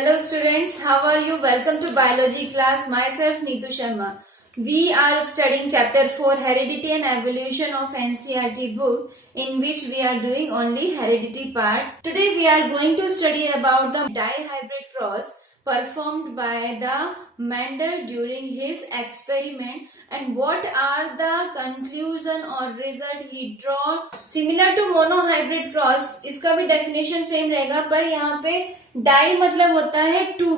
Hello students, how are you? Welcome to biology class. Myself Neetu Sharma. We are studying chapter 4 Heredity and Evolution of NCERT book, in which we are doing only heredity part. Today we are going to study about the dihybrid cross performed by the Mendel during his experiment and what are the conclusion or result he draw. Similar to monohybrid cross, इसका भी definition same रहेगा, पर यहाँ पे die मतलब होता है to,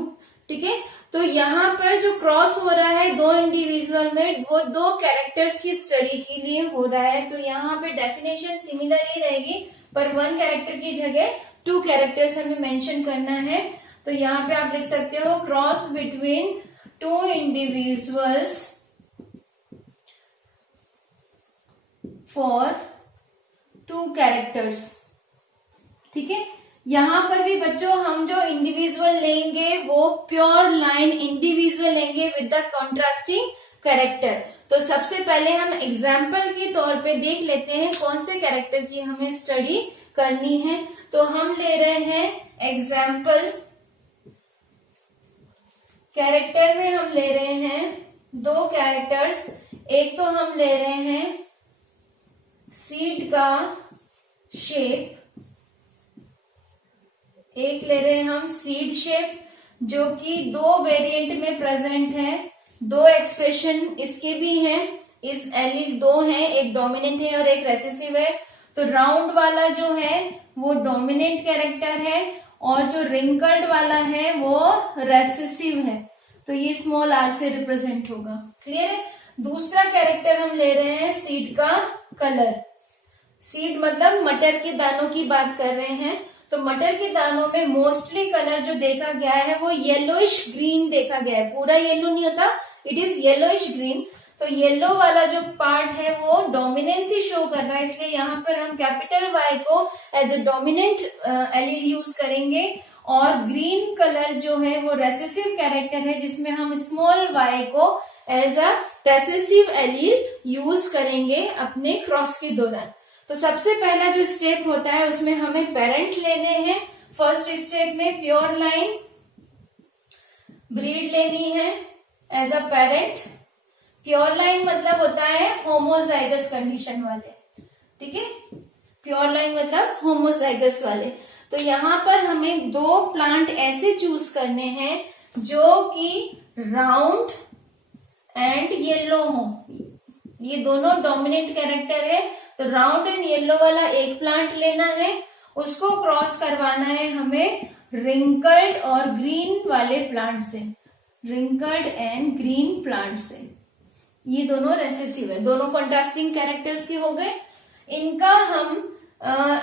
ठीक है। तो यहाँ पर जो क्रॉस हो रहा है दो इंडिविजुअल में, वो दो कैरेक्टर्स की स्टडी के लिए हो रहा है। तो यहाँ पे डेफिनेशन सिमिलर ही रहेगी, पर वन कैरेक्टर की जगह टू कैरेक्टर्स हमें मेंशन करना है। तो यहाँ पे आप लिख सकते हो cross between two individuals for two characters, ठीक है। यहाँ पर भी बच्चों हम जो इंडिविजुअल लेंगे वो प्योर लाइन इंडिविजुअल लेंगे विद द कॉन्ट्रास्टिंग कैरेक्टर। तो सबसे पहले हम एग्जाम्पल के तौर पे देख लेते हैं कौन से कैरेक्टर की हमें स्टडी करनी है। तो हम ले रहे हैं एग्जाम्पल, कैरेक्टर में हम ले रहे हैं दो कैरेक्टर्स। एक तो हम ले रहे हैं सीड का शेप, एक ले रहे हैं हम सीड शेप, जो कि दो वेरिएंट में प्रेजेंट है। दो एक्सप्रेशन इसके भी हैं, इस एलील दो हैं, एक डोमिनेंट है और एक रेसेसिव है। तो राउंड वाला जो है वो डोमिनेंट कैरेक्टर है और जो रिंकल्ड वाला है वो रेसेसिव है। तो ये स्मॉल आर से रिप्रेजेंट होगा, क्लियर है। दूसरा कैरेक्टर हम ले रहे हैं सीड का कलर। सीड मतलब मटर के दानों की बात कर रहे हैं। तो मटर के दानों में मोस्टली कलर जो देखा गया है वो येलोइश ग्रीन देखा गया है। पूरा येलो नहीं होता, इट इज येलोइश ग्रीन। तो येलो वाला जो पार्ट है वो डोमिनेंसी शो कर रहा है, इसलिए यहाँ पर हम कैपिटल वाई को as a dominant allele use करेंगे। और ग्रीन कलर जो है वो रेसेसिव कैरेक्टर है, जिसमें हम स्मॉल वाई को as a recessive allele use करेंगे अपने क्रॉस के दौरान। तो सबसे पहला जो स्टेप होता है उसमें हमें पेरेंट लेने हैं। फर्स्ट स्टेप में प्योर लाइन ब्रीड लेनी है as a parent. Pure line मतलब होता है होमोजाइगस कंडीशन वाले, ठीक है। प्योर लाइन मतलब होमोजाइगस वाले। तो यहाँ पर हमें दो प्लांट ऐसे चूज करने हैं जो कि राउंड एंड येलो हो। ये दोनों डोमिनेंट कैरेक्टर है। तो राउंड एंड येलो वाला एक प्लांट लेना है, उसको क्रॉस करवाना है हमें रिंकल्ड और ग्रीन वाले प्लांट से, रिंकल्ड एंड ग्रीन प्लांट से। ये दोनों रेसेसिव है, दोनों कॉन्ट्रास्टिंग कैरेक्टर्स के हो गए। इनका हम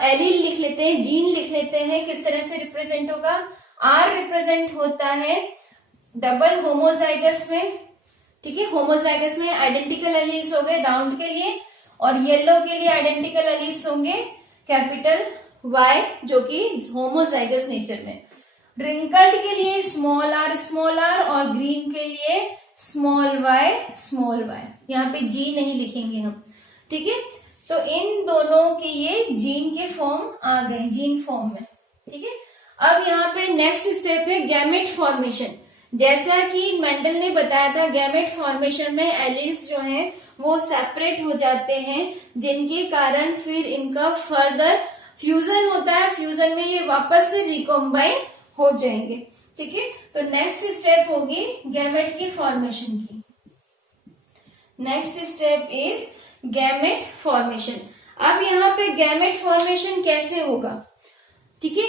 एलील लिख लेते हैं, जीन लिख लेते हैं। किस तरह से रिप्रेजेंट होगा? आर रिप्रेजेंट होता है डबल होमोजाइगस में, ठीक है। होमोजाइगस में आइडेंटिकल एलील्स हो गए राउंड के लिए, और येलो के लिए आइडेंटिकल एलील्स होंगे कैपिटल वाई, जो कि होमोजाइगस नेचर में। रिंकल्ड के लिए स्मॉल आर और ग्रीन के लिए स्मॉल वाई। यहाँ पे जी नहीं लिखेंगे हम, ठीक है। तो इन दोनों के ये जीन के फॉर्म आ गए, जीन फॉर्म में, ठीक है। अब यहाँ पे नेक्स्ट स्टेप है गैमेट फॉर्मेशन। जैसा कि मेंडल ने बताया था, गैमेट फॉर्मेशन में एलील्स जो हैं वो सेपरेट हो जाते हैं, जिनके कारण फिर इनका फर्दर फ्यूजन होता है। फ्यूजन में ये वापस से रिकॉम्बाइन हो जाएंगे, ठीक है। तो नेक्स्ट स्टेप होगी गैमेट की फॉर्मेशन की। Next step is gamete formation. अब यहाँ पे गैमेट फॉर्मेशन कैसे होगा, ठीक है।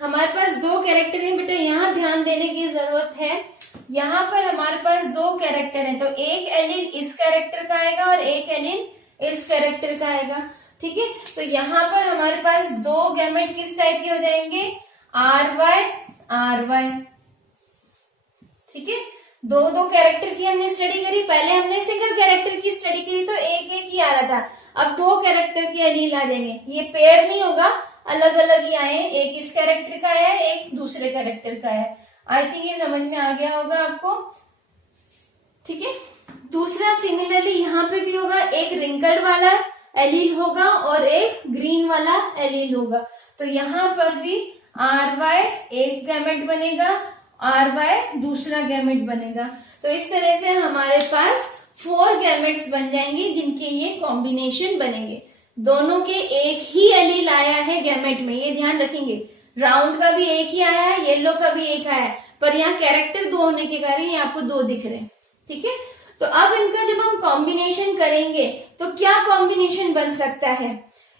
हमारे पास दो कैरेक्टर हैं बेटा, यहाँ ध्यान देने की जरूरत है। यहाँ पर हमारे पास दो कैरेक्टर हैं, तो एक एलील इस कैरेक्टर का आएगा और एक एलील इस कैरेक्टर का आएगा, ठीक है। तो यहाँ पर हमारे पास दो गैमेट किस टाइप के हो जाएंगे? आर वाई, ठीक है। दो कैरेक्टर की हमने स्टडी करी। पहले हमने सिंगल कैरेक्टर की स्टडी करी तो एक एक ही आ रहा था, अब दो कैरेक्टर के एलील आ जाएंगे। ये पेयर नहीं होगा, अलग अलग ही आए, एक इस कैरेक्टर का आया, एक दूसरे कैरेक्टर का आया। आई थिंक ये समझ में आ गया होगा आपको, ठीक है। दूसरा सिमिलरली यहाँ पे भी होगा, एक रिंकल्ड वाला एलील होगा और एक ग्रीन वाला एलील होगा। तो यहाँ पर भी आर वाई एक गैमेट बनेगा RY दूसरा गैमेट बनेगा। तो इस तरह से हमारे पास 4 गैमेट्स बन जाएंगे जिनके ये कॉम्बिनेशन बनेंगे। दोनों के एक ही एलील आया है गैमेट में, ये ध्यान रखेंगे। राउंड का भी एक ही आया है, येलो का भी एक आया है, पर यहाँ कैरेक्टर 2 होने के कारण ये आपको 2 दिख रहे हैं। ठीक है, तो अब इनका जब हम कॉम्बिनेशन करेंगे तो क्या कॉम्बिनेशन बन सकता है,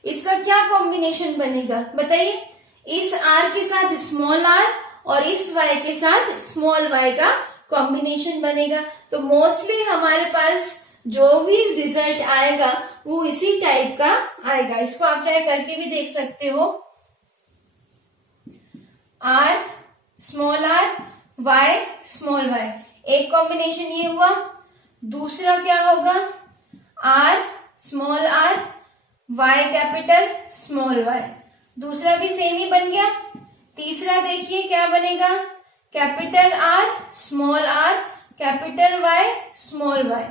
इसका क्या कॉम्बिनेशन बनेगा बताइए। इस R के साथ स्मॉल r और इस Y के साथ स्मॉल y का कॉम्बिनेशन बनेगा। तो मोस्टली हमारे पास जो भी रिजल्ट आएगा वो इसी टाइप का आएगा। इसको आप चाहे करके भी देख सकते हो। R small r Y small y, एक कॉम्बिनेशन ये हुआ। दूसरा क्या होगा, R small r Y capital small y, दूसरा भी सेम ही बन गया। तीसरा देखिए क्या बनेगा, capital R small r capital Y small y।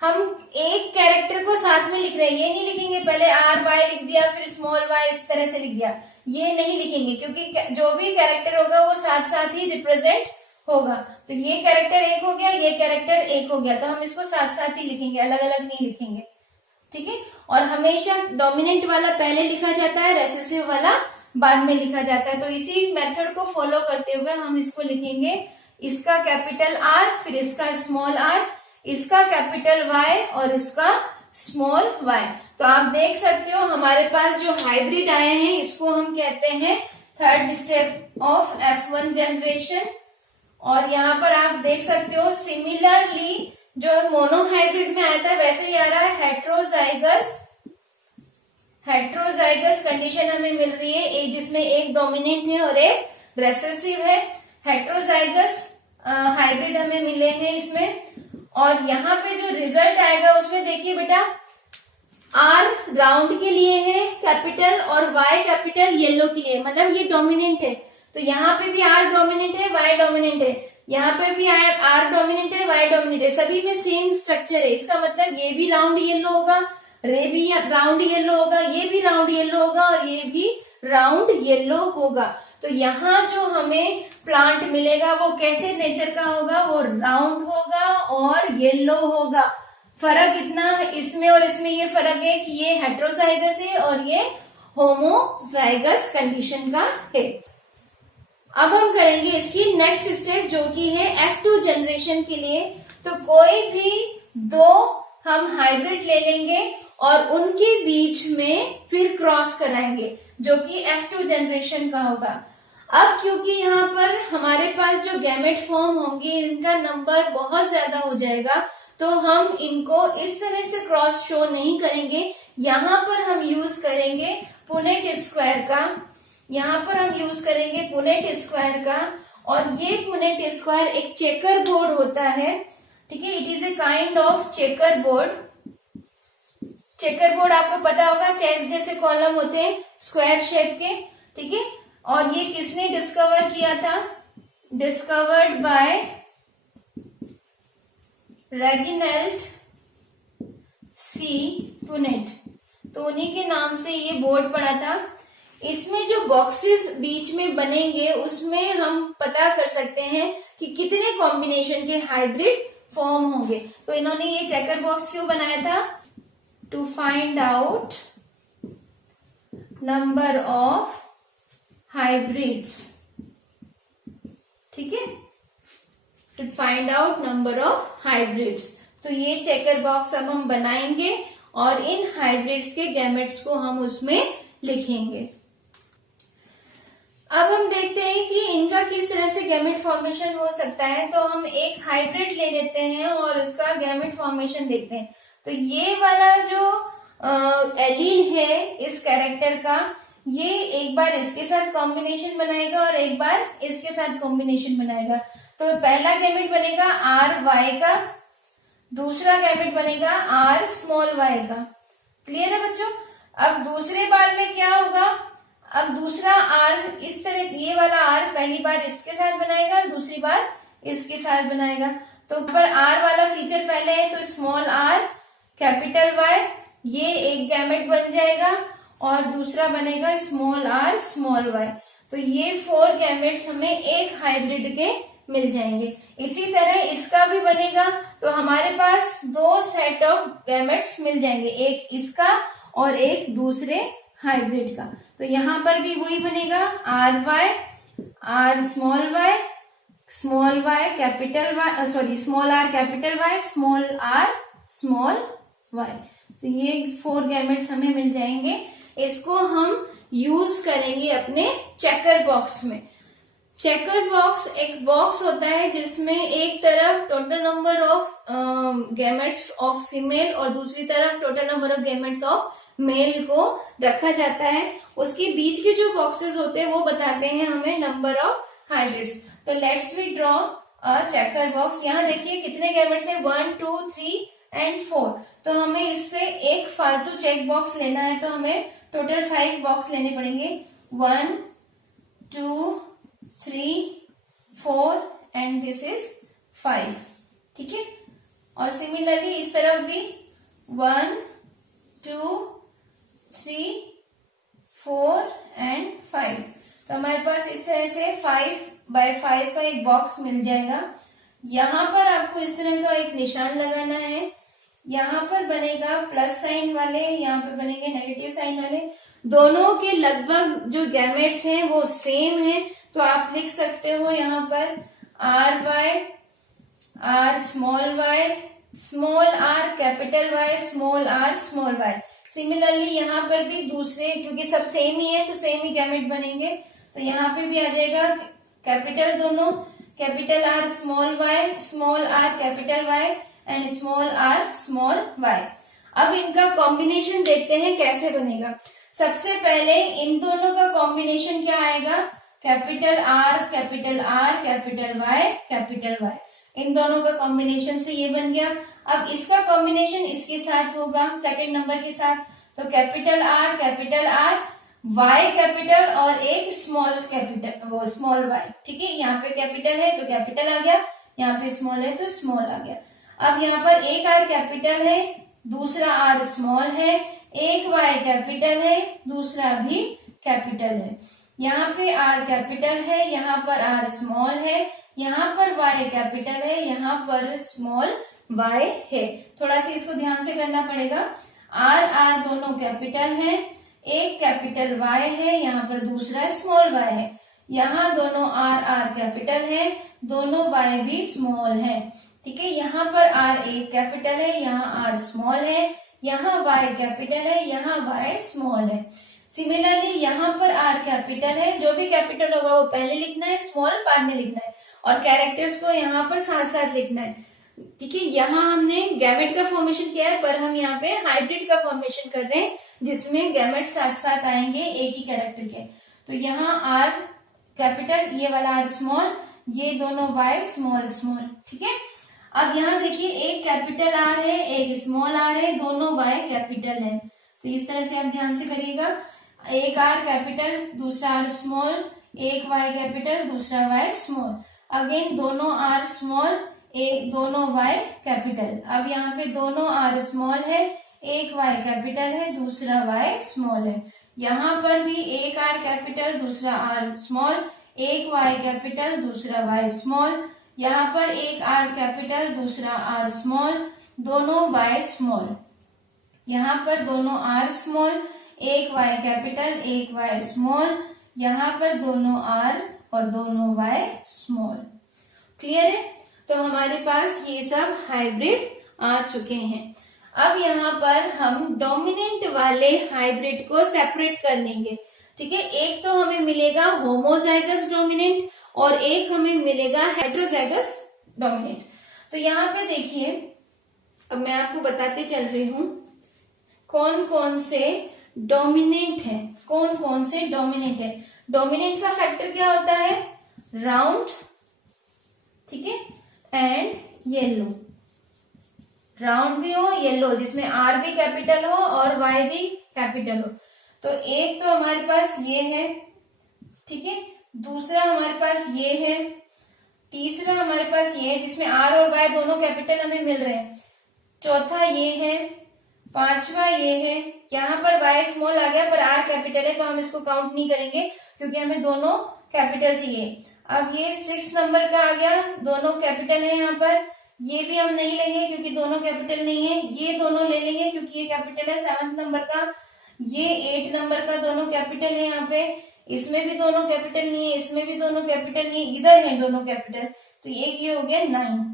हम एक कैरेक्टर को साथ में लिख रहे हैं, ये नहीं लिखेंगे पहले RY लिख दिया फिर स्मॉल y इस तरह से लिख दिया, ये नहीं लिखेंगे क्योंकि जो भी कैरेक्टर होगा वो साथ साथ ही रिप्रेजेंट होगा। तो ये कैरेक्टर एक हो गया, ये कैरेक्टर एक हो गया, तो हम इसको साथ साथ ही लिखेंगे, अलग अलग नहीं लिखेंगे। ठीक है, और हमेशा डोमिनेंट वाला पहले लिखा जाता है, रेसेसिव वाला बाद में लिखा जाता है। तो इसी मेथड को फॉलो करते हुए हम इसको लिखेंगे, इसका कैपिटल R फिर इसका स्मॉल r, इसका कैपिटल Y और इसका स्मॉल y। तो आप देख सकते हो हमारे पास जो हाइब्रिड आए हैं इसको हम कहते हैं third step of F1 generation. और यहाँ पर आप देख सकते हो सिमिलरली जो मोनोहाइब्रिड में आया था वैसे ही आ रहा है हेट्रोजाइगस कंडीशन हमें मिल रही है, एक जिसमें एक डोमिनेंट है और एक रेसेसिव है। हेट्रोजाइगस हाइब्रिड हमें मिले हैं इसमें। और यहाँ पे जो रिजल्ट आएगा उसमें देखिए बेटा, R राउंड के लिए है कैपिटल और Y कैपिटल येलो के लिए, मतलब ये डोमिनेंट है। तो यहाँ पे भी R डोमिनेंट है, Y डोमिनेंट है, यहाँ पे भी R डोमिनेंट है, Y डोमिनेंट है, सभी में सेम स्ट्रक्चर है। इसका मतलब ये भी राउंड येलो होगा, रे भी राउंड येलो होगा, ये भी राउंड येलो होगा और ये भी राउंड येलो होगा। तो यहाँ जो हमें प्लांट मिलेगा वो कैसे नेचर का होगा, वो राउंड होगा और येलो होगा। फर्क इतना इसमें और इसमें ये फर्क है कि ये हेट्रोजाइगस है और ये होमोजाइगस कंडीशन का है। अब हम करेंगे इसकी नेक्स्ट स्टेप जो कि है F2 जनरेशन के लिए। तो कोई भी 2 हम हाइब्रिड ले लेंगे और उनके बीच में फिर क्रॉस कराएंगे जो कि F2 जनरेशन का होगा। अब क्योंकि यहाँ पर हमारे पास जो गैमेट फॉर्म होंगे इनका नंबर बहुत ज्यादा हो जाएगा, तो हम इनको इस तरह से क्रॉस शो नहीं करेंगे। यहाँ पर हम यूज करेंगे पुनेट स्क्वायर का, यहाँ पर हम यूज करेंगे पुनेट स्क्वायर का। और ये पुनेट स्क्वायर एक चेकर बोर्ड होता है, ठीक है, it is a kind of checker board. Checker board आपको पता होगा, चेस जैसे कॉलम होते हैं स्क्वायर शेप के, ठीक है। और ये किसने डिस्कवर किया था, डिस्कवर्ड बाय रेगिनेल्ड सी पुनेट, तो उन्हीं के नाम से ये बोर्ड पड़ा था। इसमें जो बॉक्सेस बीच में बनेंगे उसमें हम पता कर सकते हैं कि कितने कॉम्बिनेशन के हाइब्रिड फॉर्म होंगे। तो इन्होंने ये चेकर बॉक्स क्यों बनाया था, to find out number of hybrids, ठीक है, to find out number of hybrids. तो ये चेकर बॉक्स अब हम बनाएंगे और इन हाइब्रिड्स के गैमेट्स को हम उसमें लिखेंगे। अब हम देखते हैं कि इनका किस तरह से गैमेट फॉर्मेशन हो सकता है। तो हम एक हाइब्रिड ले लेते हैं और इसका गैमेट फॉर्मेशन देखते हैं। तो ये वाला जो एलील है इस कैरेक्टर का, ये एक बार इसके साथ कॉम्बिनेशन बनाएगा और एक बार इसके साथ कॉम्बिनेशन बनाएगा। तो पहला गैमेट बनेगा RY का, दूसरा गैमेट बनेगा R स्मॉल y का। क्लियर है बच्चों। अब दूसरे बार में क्या होगा, अब दूसरा R इस तरह, ये वाला R पहली बार इसके साथ बनाएगा और दूसरी बार इसके साथ बनाएगा। तो पर R वाला फीचर पहले है तो स्मॉल r कैपिटल Y, ये एक गैमेट बन जाएगा और दूसरा बनेगा स्मॉल r स्मॉल y। तो ये 4 गैमेट्स हमें एक हाइब्रिड के मिल जाएंगे। इसी तरह इसका भी बनेगा, तो हमारे पास दो सेट ऑफ गैमेट्स मिल जाएंगे, एक इसका और एक दूसरे हाइब्रिड का। तो यहाँ पर भी वही बनेगा, R Y, R small y capital Y, sorry small r capital Y, small r small y. तो ये 4 गैमेट्स हमें मिल जाएंगे। इसको हम यूज करेंगे अपने चेकर बॉक्स में। चेकर बॉक्स एक बॉक्स होता है जिसमें एक तरफ total number of gametes of female और दूसरी तरफ total number of gametes of male को रखा जाता है। उसके बीच के जो बॉक्सेस होते हैं वो बताते हैं हमें नंबर ऑफ हाइब्रिड्स। तो let's we draw a checker box. यहाँ देखिए कितने गैमेट्स है, 1 2 3 एंड 4। तो हमें इससे एक फालतू चेक बॉक्स लेना है, तो हमें टोटल 5 बॉक्स लेने पड़ेंगे, 1 2 3 4 एंड दिस इज 5। ठीक है, और सिमिलरली इस तरफ भी 1 2 3 4 एंड 5। तो हमारे पास इस तरह से 5x5 का एक बॉक्स मिल जाएगा। यहाँ पर आपको इस तरह का एक निशान लगाना है, यहाँ पर बनेगा प्लस साइन वाले, यहाँ पर बनेंगे नेगेटिव साइन वाले। दोनों के लगभग जो गैमेट्स हैं वो सेम है, तो आप लिख सकते हो यहाँ पर R Y, R Y, small r capital Y, small r small y. Similarly यहाँ पर भी दूसरे, क्योंकि सब सेम ही है तो सेम ही गैमेट बनेंगे, तो यहाँ पे भी आ जाएगा कैपिटल दोनों, capital R small r capital Y and small r small y. अब इनका कॉम्बिनेशन देखते हैं कैसे बनेगा। सबसे पहले इन दोनों का कॉम्बिनेशन क्या आएगा, कैपिटल आर कैपिटल वाई। इन दोनों का कॉम्बिनेशन से ये बन गया। अब इसका कॉम्बिनेशन इसके साथ होगा, सेकंड नंबर के साथ, तो कैपिटल आर वाई कैपिटल और एक स्मॉल कैपिटल वो स्मॉल वाई। ठीक है, यहाँ पे कैपिटल है तो कैपिटल आ गया, यहाँ पे स्मॉल है तो स्मॉल आ गया। अब यहाँ पर एक आर कैपिटल है, दूसरा आर स्मॉल है, एक वाई कैपिटल है, दूसरा भी कैपिटल है। यहाँ पे आर कैपिटल है, यहाँ पर आर स्मॉल है, यहाँ पर वाई कैपिटल है, यहाँ पर स्मॉल वाई है। थोड़ा सा इसको ध्यान से करना पड़ेगा। आर दोनों कैपिटल है, एक कैपिटल वाई है, यहाँ पर दूसरा स्मॉल वाई है। यहाँ दोनों आर कैपिटल है, दोनों वाई भी स्मॉल है। ठीक है, यहाँ पर आर एक कैपिटल है, यहाँ आर स्मॉल है, यहाँ वाई कैपिटल है, यहाँ वाई स्मॉल है। सिमिलरली यहाँ पर आर कैपिटल है, जो भी कैपिटल होगा वो पहले लिखना है, स्मॉल बाद में लिखना है, और कैरेक्टर्स को यहाँ पर साथ साथ लिखना है। ठीक है, यहाँ हमने गैमेट का फॉर्मेशन किया है, पर हम यहाँ पे हाइब्रिड का फॉर्मेशन कर रहे हैं, जिसमें गैमेट साथ साथ आएंगे एक ही कैरेक्टर के। तो यहाँ आर कैपिटल, ये वाला आर स्मॉल, ये दोनों वाई स्मॉल। ठीक है, अब यहाँ देखिए एक कैपिटल आर है, एक स्मॉल आर है, दोनों वाई कैपिटल है। तो इस तरह से आप ध्यान से करिएगा, एक आर कैपिटल, दूसरा आर स्मॉल, एक वाई कैपिटल, दूसरा वाई स्मॉल। अगेन दोनों आर स्मॉल, एक दोनों वाई कैपिटल। अब यहाँ पे दोनों आर स्मॉल है, एक वाई कैपिटल है, दूसरा वाई स्मॉल है। यहाँ पर भी एक आर कैपिटल, दूसरा आर स्मॉल, एक वाई कैपिटल, दूसरा वाई स्मॉल। यहाँ पर एक आर कैपिटल, दूसरा आर स्मॉल, दोनों वाई स्मॉल। यहाँ पर दोनों आर स्मॉल, एक वाई कैपिटल, एक वाई स्मॉल। यहाँ पर दोनों आर और दोनों वाई स्मॉल। क्लियर है? तो हमारे पास ये सब हाइब्रिड आ चुके हैं। अब यहाँ पर हम डोमिनेंट वाले हाइब्रिड को सेपरेट कर लेंगे। ठीक है, एक तो हमें मिलेगा होमोजाइगस डोमिनेंट और एक हमें मिलेगा हेट्रोजाइगस डोमिनेंट। तो यहाँ पे देखिए, अब मैं आपको बताते चल रही हूं कौन कौन से डोमिनेंट है, कौन कौन से डोमिनेंट है। डोमिनेंट का फैक्टर क्या होता है, राउंड, ठीक है, एंड येलो। राउंड भी हो, येलो, जिसमें आर भी कैपिटल हो और वाई भी कैपिटल हो। तो एक तो हमारे पास ये है, ठीक है, दूसरा हमारे पास ये है, तीसरा हमारे पास ये है जिसमें आर और वाई दोनों कैपिटल हमें मिल रहे हैं, चौथा ये है, पांचवा ये है। यहाँ पर वाई स्मॉल आ गया पर आर कैपिटल है तो हम इसको काउंट नहीं करेंगे क्योंकि हमें दोनों कैपिटल चाहिए। अब ये 6 नंबर का आ गया, दोनों कैपिटल है यहाँ पर, ये भी हम नहीं लेंगे क्योंकि दोनों कैपिटल नहीं है, ये दोनों ले लेंगे क्योंकि ये कैपिटल है 7 नंबर का, ये 8 नंबर का दोनों कैपिटल है यहाँ पे, इसमें भी दोनों कैपिटल नहीं है, इसमें भी दोनों कैपिटल नहीं है, इधर है दोनों कैपिटल, तो एक ये हो गया 9,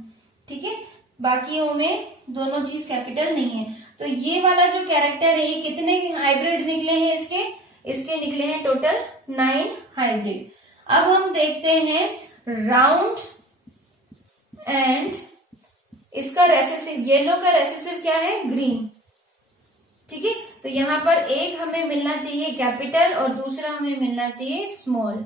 ठीक है। बाकियों में दोनों चीज कैपिटल नहीं है। तो ये वाला जो कैरेक्टर है, ये कितने हाइब्रिड निकले हैं इसके निकले हैं टोटल 9 हाइब्रिड। अब हम देखते हैं राउंड एंड इसका रेसेसिव, येलो का रेसेसिव क्या है, ग्रीन, ठीक है। तो यहाँ पर एक हमें मिलना चाहिए कैपिटल और दूसरा हमें मिलना चाहिए स्मॉल,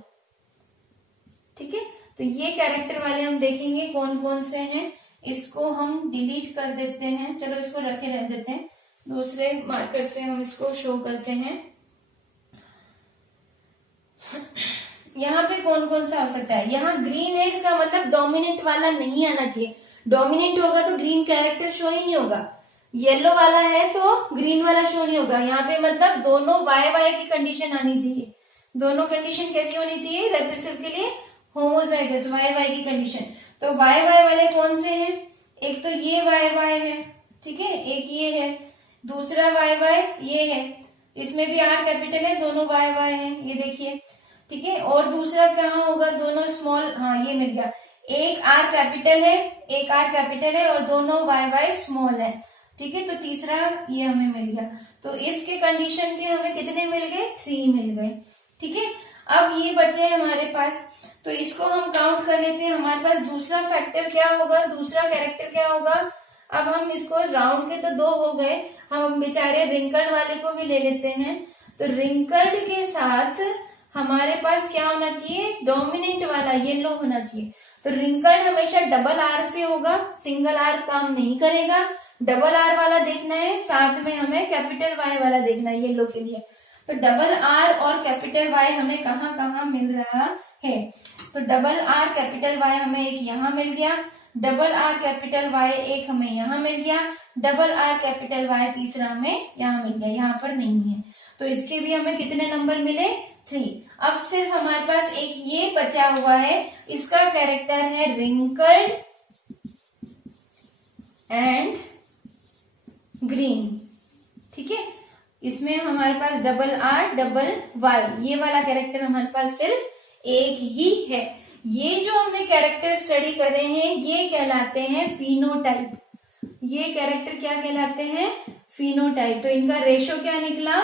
ठीक है। तो ये कैरेक्टर वाले हम देखेंगे कौन कौन से हैं। इसको हम डिलीट कर देते हैं, चलो इसको रखे रह देते हैं, दूसरे मार्कर से हम इसको शो करते हैं। यहाँ पे कौन कौन सा हो सकता है, यहाँ ग्रीन है, इसका मतलब डोमिनेंट वाला नहीं आना चाहिए, डोमिनेंट होगा तो ग्रीन कैरेक्टर शो ही नहीं होगा, येलो वाला है तो ग्रीन वाला शो नहीं होगा। यहाँ पे मतलब दोनों वाई वाई की कंडीशन आनी चाहिए, दोनों कंडीशन कैसी होनी चाहिए रेसेसिव के लिए, होमोजाइगस वाई वाई की कंडीशन। तो वाई वाई वाले कौन से हैं, एक तो ये वाई वाई है, ठीक है, एक ये है, दूसरा वाई वाई ये है, इसमें भी आर कैपिटल है, दोनों वाई वाई है, ये देखिए, ठीक है। और दूसरा कहाँ होगा, दोनों स्मॉल, हाँ ये मिल गया, एक आर कैपिटल है, एक आर कैपिटल है और दोनों वाई वाई स्मॉल है, ठीक है। तो तीसरा ये हमें मिल गया। तो इसके कंडीशन के हमें कितने मिल गए, 3 मिल गए, ठीक है। अब ये बचे हमारे पास, तो इसको हम काउंट कर लेते हैं। हमारे पास दूसरा फैक्टर क्या होगा, दूसरा कैरेक्टर क्या होगा। अब हम इसको राउंड के तो 2 हो गए, हम बेचारे रिंकल्ड वाले को भी ले लेते हैं। तो रिंकल्ड के साथ हमारे पास क्या होना चाहिए, डोमिनेंट वाला येलो होना चाहिए। तो रिंकल्ड हमेशा डबल आर से होगा, सिंगल आर काम नहीं करेगा, डबल आर वाला देखना है, साथ में हमें कैपिटल वाई वाला देखना है येलो के लिए। तो डबल आर और कैपिटल वाई हमें कहाँ कहाँ मिल रहा है, तो डबल आर कैपिटल वाई हमें एक यहाँ मिल गया, डबल आर कैपिटल वाई एक हमें यहाँ मिल गया, डबल आर कैपिटल वाई तीसरा हमें यहाँ मिल गया, यहाँ पर नहीं है। तो इसके भी हमें कितने नंबर मिले, 3। अब सिर्फ हमारे पास एक ये बचा हुआ है, इसका कैरेक्टर है रिंकल्ड एंड ग्रीन, ठीक है। इसमें हमारे पास डबल आर डबल वाई, ये वाला कैरेक्टर हमारे पास सिर्फ एक ही है। ये जो हमने कैरेक्टर स्टडी कर रहे हैं ये कहलाते हैं फिनोटाइप, ये कैरेक्टर क्या कहलाते हैं, फिनोटाइप। तो इनका रेशो क्या निकला,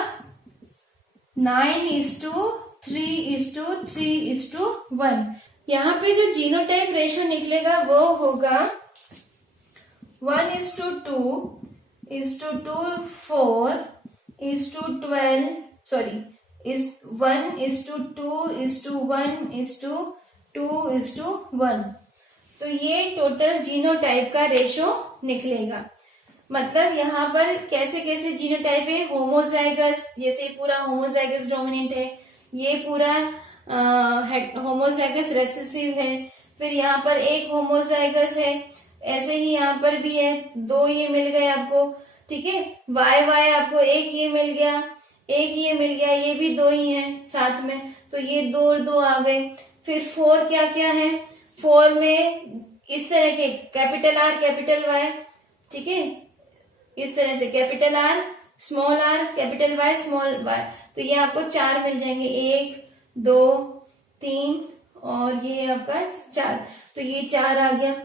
9:3:3:1। यहाँ पे जो जीनोटाइप रेशो निकलेगा वो होगा 1:2:4:12, सॉरी 1:2:1:2:1। तो ये टोटल जीनोटाइप का रेशो निकलेगा। मतलब यहाँ पर कैसे कैसे जीनोटाइप है, होमोजाइगस, जैसे पूरा होमोजाइगस डोमिनेंट है, ये पूरा होमोजाइगस रेसेसिव है, फिर यहाँ पर एक होमोजाइगस है, ऐसे ही यहाँ पर भी है, 2 ये मिल गए आपको, ठीक है। वाई वाई आपको एक ये मिल गया, एक ये मिल गया, ये भी 2 ही हैं साथ में, तो ये 2 और 2 आ गए। फिर 4 क्या क्या है, 4 में इस तरह के कैपिटल आर कैपिटल वाई, ठीक है, इस तरह से capital R small r capital Y small y, तो ये आपको 4 मिल जाएंगे, 1 2 3 और ये आपका 4, तो ये 4 आ गया।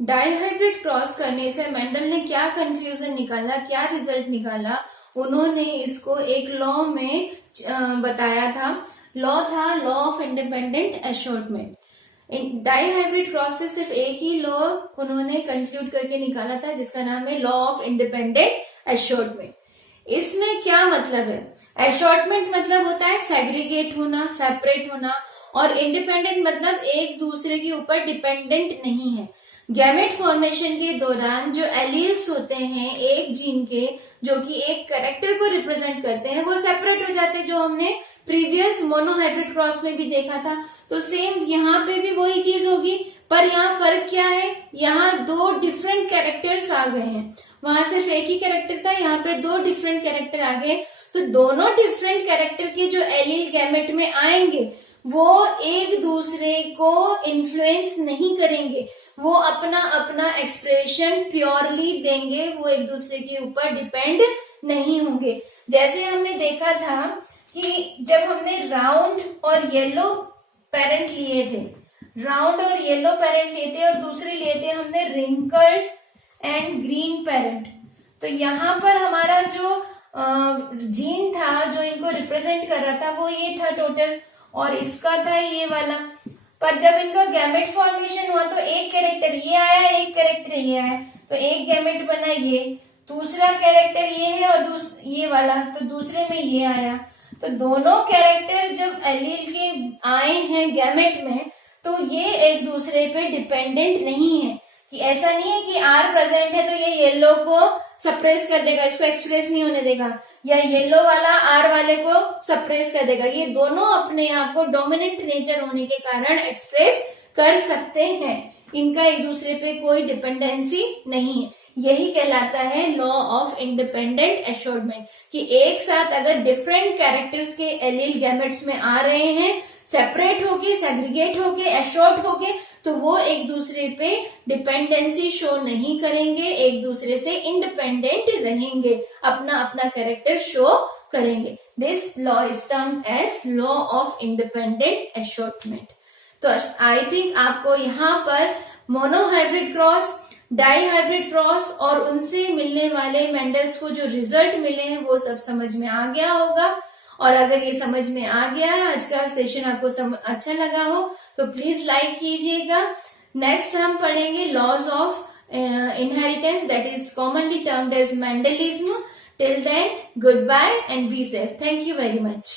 डाइहाइब्रिड क्रॉस करने से मेंडल ने क्या कंक्लूजन निकाला, क्या रिजल्ट निकाला, उन्होंने इसको एक लॉ में बताया था। लॉ था law of independent assortment. Dihybrid cross से सिर्फ एक ही लॉ उन्होंने कंक्लूड करके निकाला था, जिसका नाम है लॉ ऑफ इंडिपेंडेंट एशॉर्टमेंट। इसमें क्या मतलब है, एशॉर्टमेंट मतलब होता है सेग्रीगेट होना, सेपरेट होना, और इंडिपेंडेंट मतलब एक दूसरे के ऊपर डिपेंडेंट नहीं है। गैमेट फॉर्मेशन के दौरान जो एलील्स होते हैं एक जीन के, जो कि एक कैरेक्टर को रिप्रेजेंट करते हैं, वो सेपरेट हो जाते हैं, जो हमने प्रीवियस मोनोहाइब्रिड क्रॉस में भी देखा था। तो सेम यहाँ पे भी वही चीज होगी, पर यहाँ फर्क क्या है, यहाँ 2 डिफरेंट कैरेक्टर्स आ गए हैं, वहां सिर्फ एक ही कैरेक्टर था, यहाँ पे 2 डिफरेंट कैरेक्टर आ गए। तो दोनों डिफरेंट कैरेक्टर के जो एलील गैमेट में आएंगे वो एक दूसरे को इन्फ्लुएंस नहीं करेंगे, वो अपना अपना एक्सप्रेशन प्योरली देंगे, वो एक दूसरे के ऊपर डिपेंड नहीं होंगे। जैसे हमने देखा था कि जब हमने राउंड और येलो पेरेंट लिए थे, राउंड और येलो पेरेंट लिए थे, और दूसरे लिए थे हमने रिंकल्ड एंड ग्रीन पेरेंट। तो यहाँ पर हमारा जो जीन था जो इनको रिप्रेजेंट कर रहा था वो ये था टोटल, और इसका था ये वाला। पर जब इनका गैमेट फॉर्मेशन हुआ तो एक कैरेक्टर ये आया, एक कैरेक्टर ये आया, तो एक गैमेट बना ये, दूसरा कैरेक्टर ये है और ये वाला, तो दूसरे में ये आया। तो दोनों कैरेक्टर जब एलील के आए हैं गैमेट में, तो ये एक दूसरे पे डिपेंडेंट नहीं है, कि ऐसा नहीं है कि आर प्रेजेंट है तो ये येलो को सप्रेस कर देगा, इसको एक्सप्रेस नहीं होने देगा, या येलो वाला आर वाले को सप्रेस कर देगा। ये दोनों अपने आप को डोमिनेंट नेचर होने के कारण एक्सप्रेस कर सकते हैं, इनका एक दूसरे पे कोई डिपेंडेंसी नहीं है। यही कहलाता है लॉ ऑफ इंडिपेंडेंट एशोर्डमेंट, कि एक साथ अगर डिफरेंट कैरेक्टर्स के एलील गैमेट्स में आ रहे हैं, सेपरेट होके, सेग्रीगेट होके, एशोर्ड होके, तो वो एक दूसरे पे डिपेंडेंसी शो नहीं करेंगे, एक दूसरे से इंडिपेंडेंट रहेंगे, अपना अपना कैरेक्टर शो करेंगे। This law is termed as law of independent assortment. तो आई थिंक आपको यहाँ पर monohybrid cross, dihybrid cross और उनसे मिलने वाले मेंडल्स को जो रिजल्ट मिले हैं वो सब समझ में आ गया होगा। और अगर ये समझ में आ गया, आज का सेशन आपको अच्छा लगा हो तो प्लीज लाइक कीजिएगा। नेक्स्ट हम पढ़ेंगे laws of inheritance, that is commonly termed as Mendelism. Till then, good bye and be safe. Thank you very much.